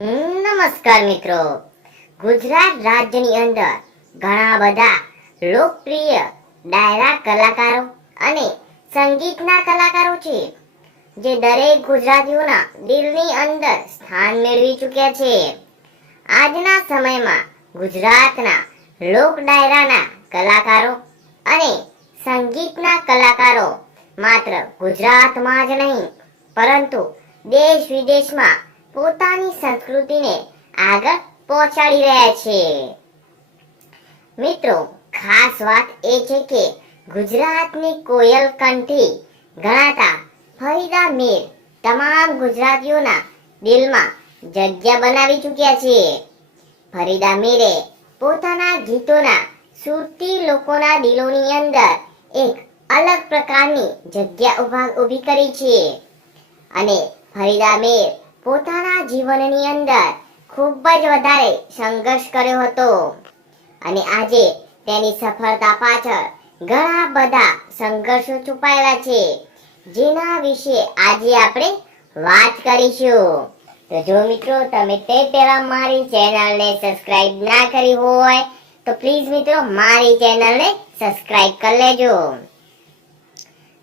નમસ્કાર મિત્રો. ગુજરાત રાજ્યની અંદર ઘણા બધા લોકપ્રિય ડાયરા કલાકારો અને સંગીતના કલાકારો છે, જે દરેક ગુજરાતીઓના દિલની અંદર સ્થાન મેળવી ચૂક્યા છે. આજના સમયમાં ગુજરાતના લોક ડાયરાના કલાકારો અને સંગીતના કલાકારો માત્ર ગુજરાતમાં જ નહીં, પરંતુ દેશ વિદેશમાં પોતાની સંસ્કૃતિને આગળ પહોંચાડી રહ્યા છે. મિત્રો, ખાસ વાત એ છે કે ગુજરાતની કોયલ કંઠી ગણાતા ફરીદા મીર તમામ ગુજરાતીઓના દિલમાં જગ્યા બનાવી ચૂક્યા છે. ફરીદા મીરે પોતાના ગીતોના સુરતી લોકોના દિલોની અંદર એક અલગ પ્રકારની જગ્યા ઊભા ઊભી કરી છે. અને ફરીદા મીર પોતાના જીવનની અંદર ખૂબ જ વધારે સંઘર્ષ કર્યો હતો. અને આજે તેની સફળતા પાછળ ઘણા બધા સંઘર્ષો છુપાયેલા છે. જેના વિશે આજે આપણે વાત કરીશું. તો જો મિત્રો, તમે તે પહેલા મારી ચેનલને સબસ્ક્રાઇબ ના કરી હોય, તો પ્લીઝ મિત્રો મારી ચેનલને સબસ્ક્રાઇબ કરી લેજો.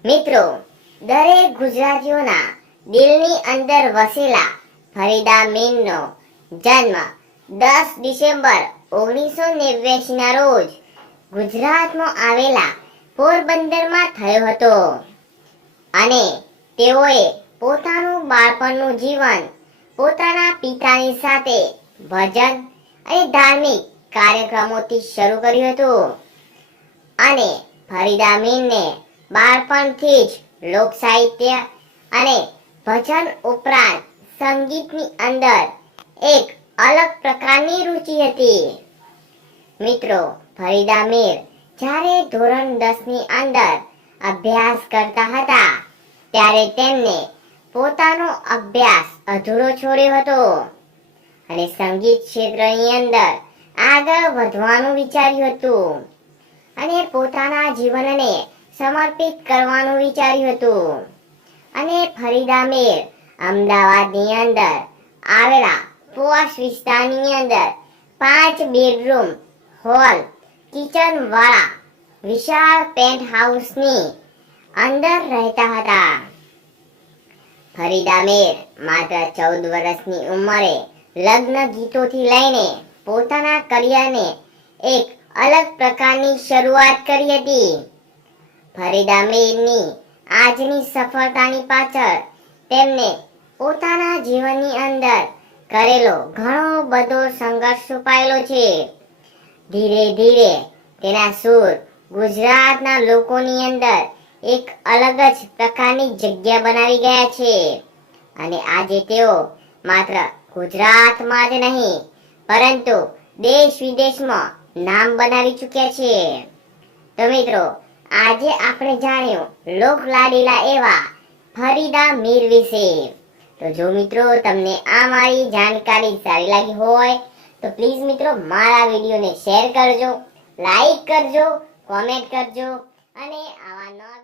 મિત્રો, દરેક ગુજરાતીઓના દિલની અંદર વસેલા ફરીદા મીનનો જન્મ દસ ડિસેમ્બર ઓગણીસો નેવ્યાસી ના રોજ ગુજરાતમાં આવેલા પોરબંદરમાં થયો હતો. અને તેઓએ પોતાનું બાળપણનું જીવન પોતાના પિતાની સાથે ભજન અને ધાર્મિક કાર્યક્રમોથી શરૂ કર્યું હતું. અને ફરીદા મીનને બાળપણથી જ લોક સાહિત્ય અને ભજન ઉપરાંત સંગીતની અંદર એક અલગ પ્રકારની રુચિ હતી. મિત્રો ફરીદા મીર જ્યારે ધોરણ દસની અંદર અભ્યાસ કરતા હતા, ત્યારે તેમને પોતાનો અભ્યાસ અધૂરો છોડ્યો હતો અને સંગીત ક્ષેત્રની અંદર આગળ વધવાનું વિચાર્યું હતું અને પોતાના જીવનને સમર્પિત કરવાનું વિચાર્યું હતું. અને ફરીદા મેર અમદાવાદની અંદર, આવેલા પોશ વિસ્તારની અંદર, પાંચ બેડરૂમ, હોલ કિચન વાળા વિશાળ પેન્ટ હાઉસની અંદર રહેતા હતા. ફરીદા મેર માત્ર ચૌદ વર્ષની ઉંમરે લગ્ન ગીતોથી લઈને પોતાના કરિયરને એક અલગ પ્રકારની શરૂઆત કરી હતી. ફરીદા મીરની આજની સફળતાની પાછળ તેમને પોતાના જીવનની અંદર કરેલો ઘણો બધો સંઘર્ષ છુપાયેલો છે. ધીરે ધીરે તેના સૂર ગુજરાતના લોકોની અંદર એક અલગ જ પ્રકારની જગ્યા બનાવી ગયા છે. અને આજે તેઓ માત્ર ગુજરાતમાં જ નહીં, પરંતુ દેશ વિદેશમાં નામ બનાવી ચૂક્યા છે. તો મિત્રો આજે આપણે જાણ્યું, લોક લાડીલા એવા ફરીદા મીર વિશે. તો જો મિત્રો, તમને આ મારી જાણકારી સારી લાગી હોય, તો પ્લીઝ મિત્રો, મારા વિડીયોને શેર કરજો, લાઈક કરજો, કોમેન્ટ કરજો, અને આવા નવા